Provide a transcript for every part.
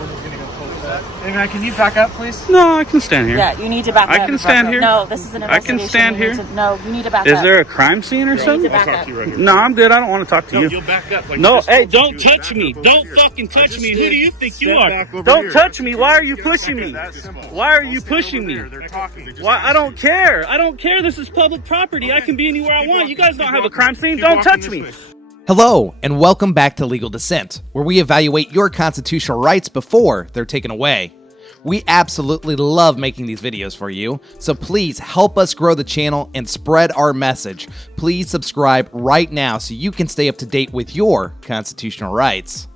We're just gonna go post that. Hey man, can you back up, please? No, I can stand here. Yeah, you need to back up. I can stand here. No, this is an investigation. I can stand here. No, you need to back up. Is there a crime scene or something? I'll talk to you right here. No, I'm good. I don't want to talk to you. You'll back up. Like No, hey, don't touch me. Don't fucking touch me. Who do you think you are? Don't touch me. Why are you pushing me? Why are you pushing me? They're talking. Why? I don't care. I don't care. This is public property. I can be anywhere I want. You guys don't have a crime scene. Don't touch me. Hello, and welcome back to Legal Dissent, where we evaluate your constitutional rights before they're taken away. We absolutely love making these videos for you, so please help us grow the channel and spread our message. Please subscribe right now so you can stay up to date with your constitutional rights.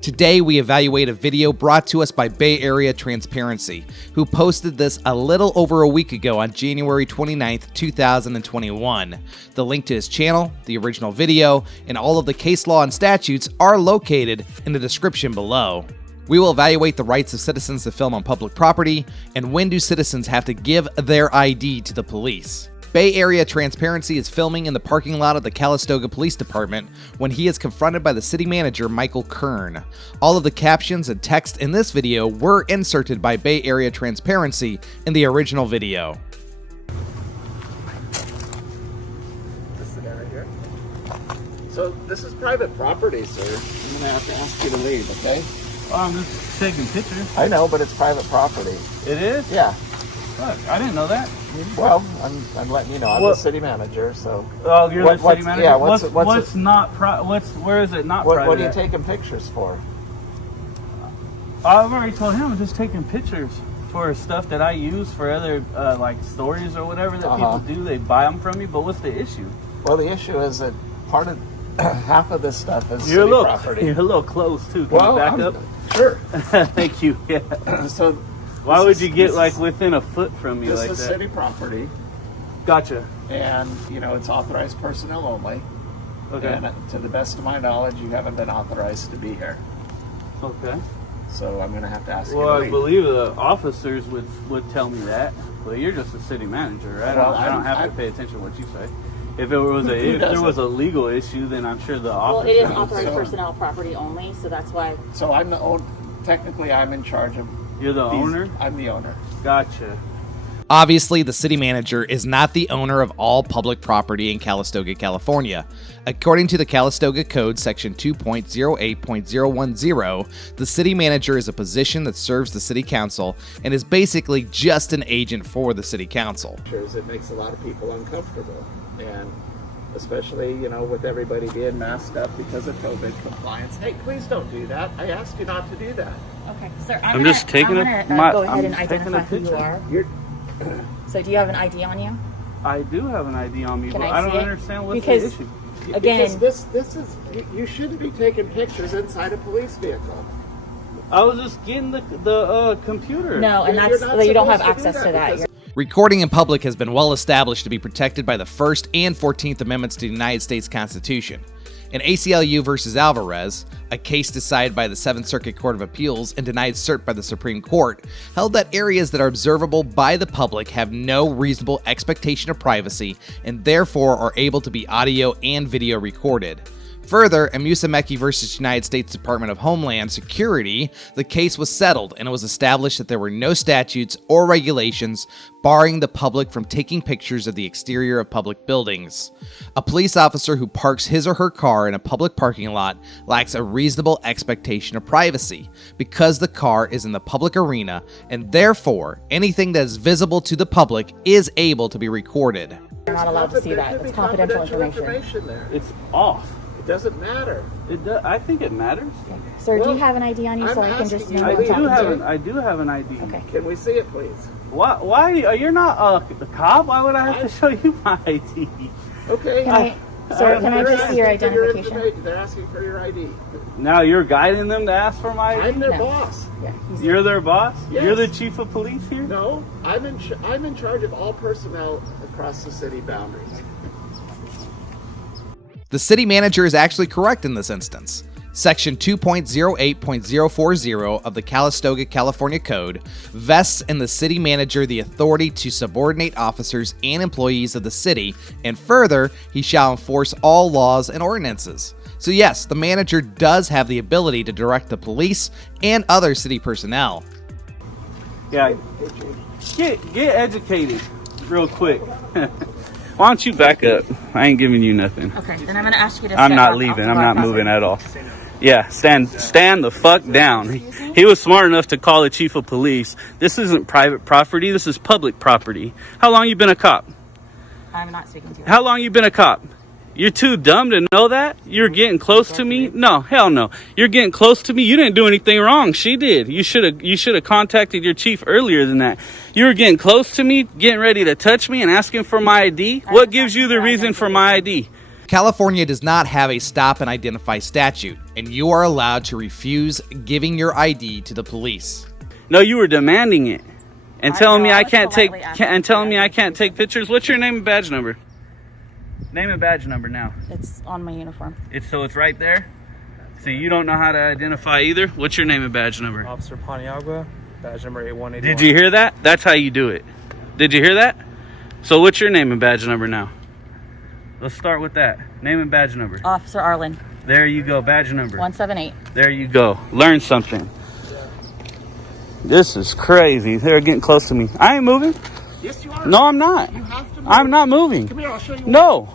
Today, we evaluate a video brought to us by Bay Area Transparency, who posted this a little over a week ago on January 29th, 2021. The link to his channel, the original video, and all of the case law and statutes are located in the description below. We will evaluate the rights of citizens to film on public property, and when do citizens have to give their ID to the police. Bay Area Transparency is filming in the parking lot of the Calistoga Police Department when he is confronted by the city manager, Michael Kirn. All of the captions and text in this video were inserted by Bay Area Transparency in the original video. This is the guy right here. So this is private property, sir. I'm gonna have to ask you to leave, okay? Oh, I'm just taking pictures. I know, but it's private property. It is? Yeah. Fuck, I didn't know that. Well, I'm letting you know. I'm the city manager, so. Oh, you're the city manager. Yeah. Where is it not private? What are you taking pictures for? I've already told him I'm just taking pictures for stuff that I use for other like stories or whatever that people do. They buy them from me. But what's the issue? Well, the issue is that part of half of this stuff is city property. You're a little close too. Can you back up? Sure. Thank you. Yeah. So. Why would you get like within a foot from me like that? This is city property. Gotcha. And, you know, it's authorized personnel only. Okay. And to the best of my knowledge, you haven't been authorized to be here. Okay. So I'm going to have to ask you to Well, leave. I believe the officers would tell me that. But you're just a city manager, right? Well, I don't have to pay attention to what you say. If there was a legal issue, then I'm sure the officer. Well, it is authorized personnel property only, so that's why. So technically I'm in charge of. You're the owner? I'm the owner. Gotcha. Obviously, the city manager is not the owner of all public property in Calistoga, California. According to the Calistoga Code, section 2.08.010, the city manager is a position that serves the city council and is basically just an agent for the city council. It makes a lot of people uncomfortable, and especially, you know, with everybody being masked up because of COVID compliance. Hey, please don't do that. I asked you not to do that. Okay, sir. I'm just taking go ahead and identify who you are. So, do you have an ID on you? I do have an ID on me, Can but I I don't see it? understand what's Because, the issue. again, because this is you shouldn't be taking pictures inside a police vehicle. I was just getting the computer. No, and You're that's not you don't have supposed to do access to that. Recording in public has been well established to be protected by the First and 14th Amendments to the United States Constitution. In ACLU versus Alvarez, a case decided by the 7th Circuit Court of Appeals and denied cert by the Supreme Court, held that areas that are observable by the public have no reasonable expectation of privacy and therefore are able to be audio and video recorded. Further, in Musumeci versus United States Department of Homeland Security, the case was settled and it was established that there were no statutes or regulations barring the public from taking pictures of the exterior of public buildings. A police officer who parks his or her car in a public parking lot lacks a reasonable expectation of privacy because the car is in the public arena and therefore anything that is visible to the public is able to be recorded. You're not allowed to see that. It's confidential information. There. It's off. It doesn't matter. I think it matters. Sir, do you have an ID on you so I can just know I what I'm talking to? I do have an ID. Okay. Can we see it, please? Why? You're not a cop. Why would I have to show you my ID? Okay. Sir, can I just see your identification? They're asking for your ID. Now you're guiding them to ask for my ID? I'm their boss. Yeah. You're their boss? Yes. You're the chief of police here? No, I'm in charge of all personnel across the city boundaries. The city manager is actually correct in this instance. Section 2.08.040 of the Calistoga, California Code vests in the city manager the authority to subordinate officers and employees of the city, and further, he shall enforce all laws and ordinances. So yes, the manager does have the ability to direct the police and other city personnel. Yeah, get educated real quick. Why don't you back up? I ain't giving you nothing. Okay, then I'm going to ask you to I'm step not off leaving. the I'm not road. moving at all. Yeah, stand the fuck down. He was smart enough to call the chief of police. This isn't private property. This is public property. How long you been a cop? I'm not speaking to you. How long you been a cop? You're too dumb to know that? You're getting close to me? No, hell no. You're getting close to me. You didn't do anything wrong. She did. You should have contacted your chief earlier than that. You were getting close to me, getting ready to touch me and asking for my ID. What gives you the reason for my ID? California does not have a stop and identify statute, and you are allowed to refuse giving your ID to the police. No, you were demanding it and telling me I can't take pictures. What's your name and badge number? Name and badge number now. It's on my uniform. It's right there. So you don't know how to identify either. What's your name and badge number? Officer Paniagua, badge number 8181. Did you hear that? That's how you do it. Did you hear that? So what's your name and badge number now? Let's start with that. Name and badge number. Officer Arlen. There you go. Badge number. 178. There you go. Learn something. This is crazy. They're getting close to me. I ain't moving. Yes, you are. No, I'm not. You have to move. I'm not moving. Come here, I'll show you. No.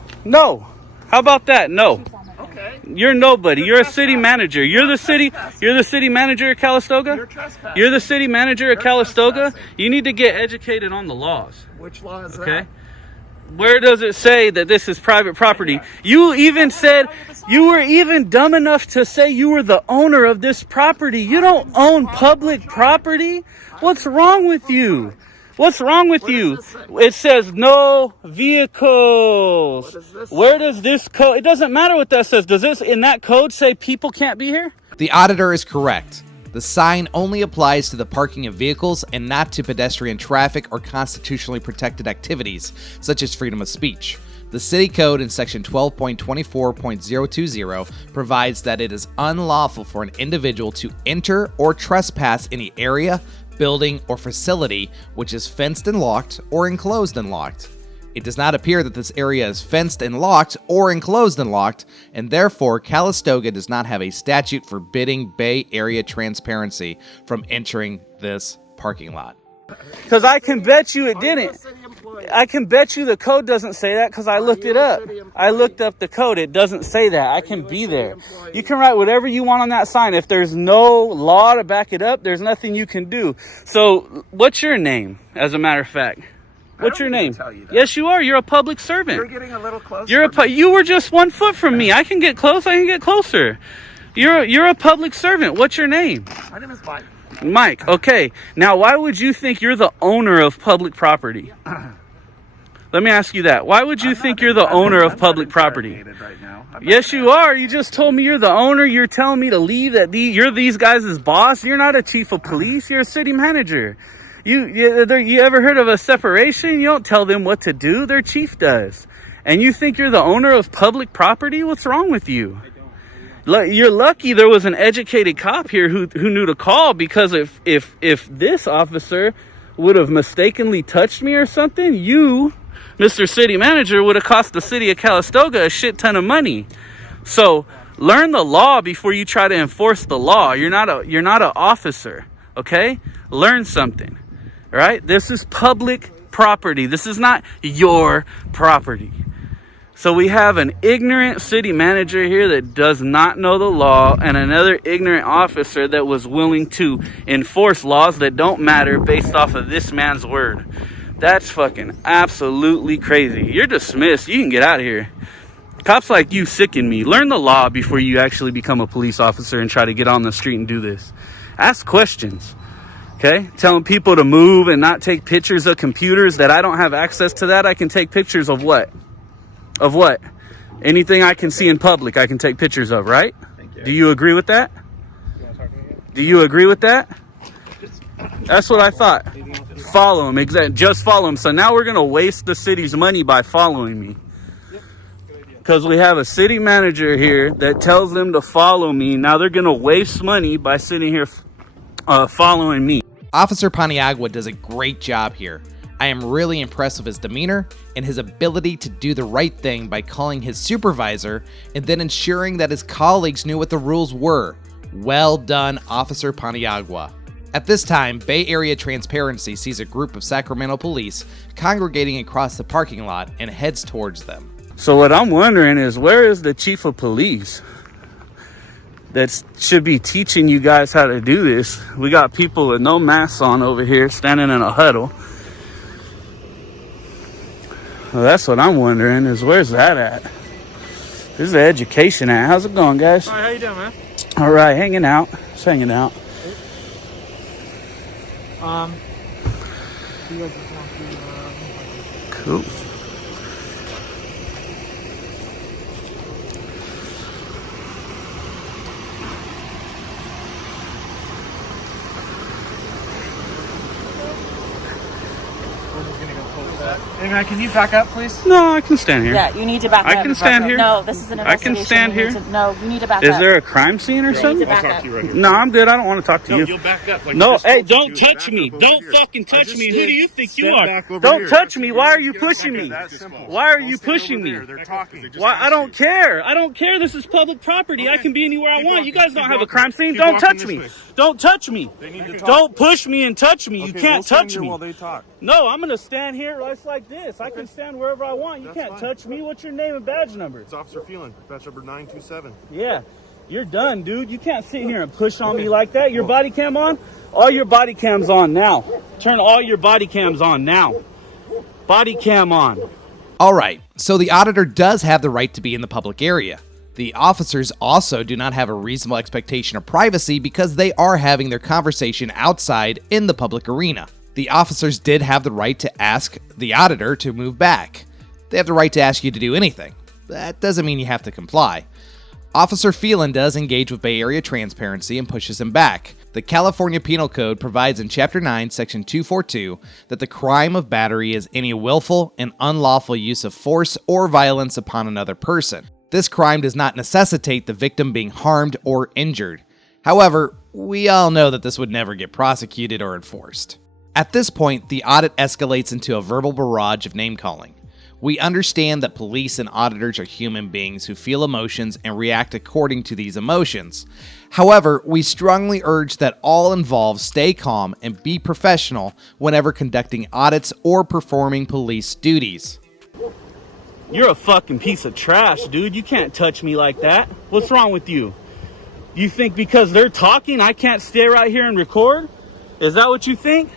How about that? No. Okay. You're nobody. You're a city manager. You're the city manager at Calistoga? You're trespassing. You're the city manager at Calistoga? You need to get educated on the laws. Which law is Okay? that? Where does it say that this is private property? You even said, you were even dumb enough to say you were the owner of this property. You don't own public property. What's wrong with you? What's wrong with you? It says no vehicles. Where does this code? It doesn't matter what that says. Does this in that code say people can't be here? The auditor is correct. The sign only applies to the parking of vehicles and not to pedestrian traffic or constitutionally protected activities, such as freedom of speech. The city code in section 12.24.020 provides that it is unlawful for an individual to enter or trespass any area, building, or facility which is fenced and locked or enclosed and locked. It does not appear that this area is fenced and locked or enclosed and locked, and therefore Calistoga does not have a statute forbidding Bay Area transparency from entering this parking lot. Because I can bet you it didn't. I can bet you the code doesn't say that because I looked it up. I looked up the code. It doesn't say that. I can be there. You can write whatever you want on that sign. If there's no law to back it up, there's nothing you can do. So what's your name, as a matter of fact? What's your name? Yes, you are. You're a public servant. You're getting a little close. You were just 1 foot from me. I can get close. I can get closer. You're a public servant. What's your name? My name is Mike. Mike. Okay. Now, why would you think you're the owner of public property? Let me ask you that. Why would you think you're the owner of public property? Right now. Yes, you are. You just told me you're the owner. You're telling me to leave. You're these guys' boss. You're not a chief of police. You're a city manager. You ever heard of a separation? You don't tell them what to do. Their chief does. And you think you're the owner of public property? What's wrong with you? You're lucky there was an educated cop here who knew to call, because if this officer would have mistakenly touched me or something, you, Mr. City Manager, would have cost the city of Calistoga a shit ton of money. So learn the law before you try to enforce the law. You're not an officer, okay? Learn something. All right? This is public property. This is not your property. So we have an ignorant city manager here that does not know the law, and another ignorant officer that was willing to enforce laws that don't matter based off of this man's word. That's fucking absolutely crazy. You're dismissed. You can get out of here. Cops like you sicken me. Learn the law before you actually become a police officer and try to get on the street and do this. Ask questions. Okay? Telling people to move and not take pictures of computers that I don't have access to that. I can take pictures of what? Of what? Anything I can see in public, I can take pictures of, right? Thank you. Do you agree with that? Do you agree with that? That's what I thought. Follow him. Exactly. Just follow him. So now we're going to waste the city's money by following me. Because we have a city manager here that tells them to follow me. Now they're going to waste money by sitting here following me. Officer Paniagua does a great job here. I am really impressed with his demeanor and his ability to do the right thing by calling his supervisor and then ensuring that his colleagues knew what the rules were. Well done, Officer Paniagua. At this time, Bay Area Transparency sees a group of Sacramento police congregating across the parking lot and heads towards them. So what I'm wondering is, where is the chief of police that should be teaching you guys how to do this? We got people with no masks on over here standing in a huddle. Well, that's what I'm wondering is, where's that at? This is the education at. How's it going, guys? All right, how you doing, man? All right, hanging out. Just hanging out. You guys just want to, Cool. we're just gonna go post that. Hey man, can you back up, please? No, I can stand here. Yeah, you need to back up. I can stand here. No, this is an I investigation. can stand You need here. no, you need to back Is up. there a crime scene or You need something? to back up. No, I'm good. I don't want to talk to No, you. you'll back up. Like No, you just hey, told don't you, touch back me. up over Don't here. fucking I touch just me. Who did. do you think you Step are? back over Don't here. touch me. Why are you Get pushing back me? there. That simple. Why are Don't you stand pushing over me? there. They're talking. They just Why? asked I don't you. care. I don't care. This is public property. I Okay. can be anywhere I Keep want. You walking. guys don't Keep have a walking. crime scene. Keep Don't walking touch this me. way. Don't touch me. They need to talk. Don't push me and touch me. You Okay, can't we'll stand touch here me. while they talk. No, I'm gonna stand here just like this. I can stand wherever I want. You That's can't fine. touch me. What's your name and badge number? It's Officer Phelan, batch number 927. Yeah, you're done, dude. You can't sit here and push on me like that. Your body cam on? All your body cams on now. Turn all your body cams on now. Body cam on. Alright, so the auditor does have the right to be in the public area. The officers also do not have a reasonable expectation of privacy because they are having their conversation outside in the public arena. The officers did have the right to ask the auditor to move back. They have the right to ask you to do anything. That doesn't mean you have to comply. Officer Phelan does engage with Bay Area Transparency and pushes him back. The California Penal Code provides in Chapter 9, Section 242, that the crime of battery is any willful and unlawful use of force or violence upon another person. This crime does not necessitate the victim being harmed or injured. However, we all know that this would never get prosecuted or enforced. At this point, the audit escalates into a verbal barrage of name-calling. We understand that police and auditors are human beings who feel emotions and react according to these emotions. However, we strongly urge that all involved stay calm and be professional whenever conducting audits or performing police duties. You're a fucking piece of trash, dude. You can't touch me like that. What's wrong with you? You think because they're talking, I can't stay right here and record? Is that what you think?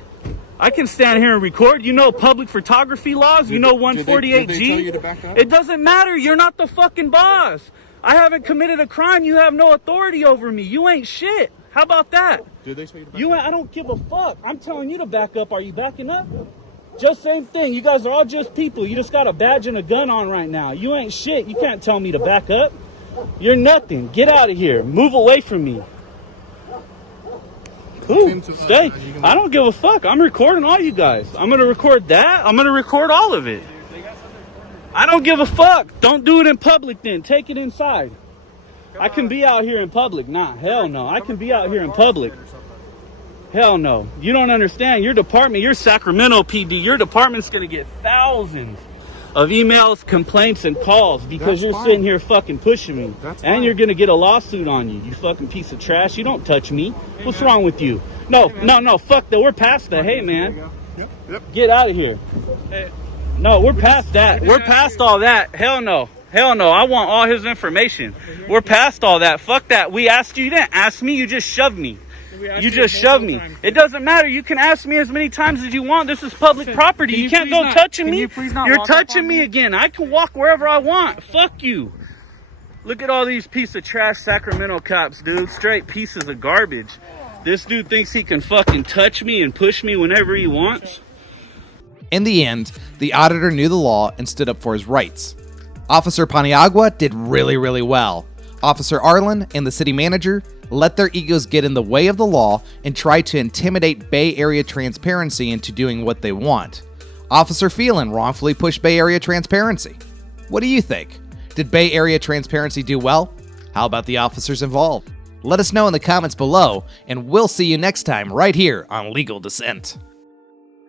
I can stand here and record. You know public photography laws? You know 148G? Did they tell you to back up? It doesn't matter. You're not the fucking boss. I haven't committed a crime. You have no authority over me. You ain't shit. How about that? Did they tell you to back You up? ain't, I don't give a fuck. I'm telling you to back up. Are you backing up? Just same thing. You guys are all just people. You just got a badge and a gun on right now. You ain't shit. You can't tell me to back up. You're nothing. Get out of here. Move away from me. Cool. Stay. I don't give a fuck. I'm recording all you guys. I'm going to record that. I'm going to record all of it. I don't give a fuck. Don't do it in public then. Take it inside. I can be out here in public. Nah, hell no. I can be out here in public. Hell no. You don't understand. Your department, your Sacramento PD, your department's going to get thousands of emails, complaints, and calls because That's you're fine. sitting here fucking pushing me. That's And fine. you're going to get a lawsuit on you, you fucking piece of trash. You don't touch me. What's wrong with you? No, fuck that. We're past that. Hey, man. Yep. Get out of here. No, we're past that. We're past all that. Hell no. Hell no. I want all his information. We're past all that. Fuck that. We asked you. You didn't ask me. You just shoved me. You just shoved me. It doesn't matter. You can ask me as many times as you want. This is public property. You can't go touching me. You're touching me again. I can walk wherever I want. Fuck you. Look at all these pieces of trash Sacramento cops, dude. Straight pieces of garbage. This dude thinks he can fucking touch me and push me whenever he wants. In the end, the auditor knew the law and stood up for his rights. Officer Paniagua did really well. Officer Arlen and the city manager let their egos get in the way of the law and try to intimidate Bay Area Transparency into doing what they want. Officer Phelan wrongfully pushed Bay Area Transparency. What do you think? Did Bay Area Transparency do well? How about the officers involved? Let us know in the comments below, and we'll see you next time right here on Legal Dissent.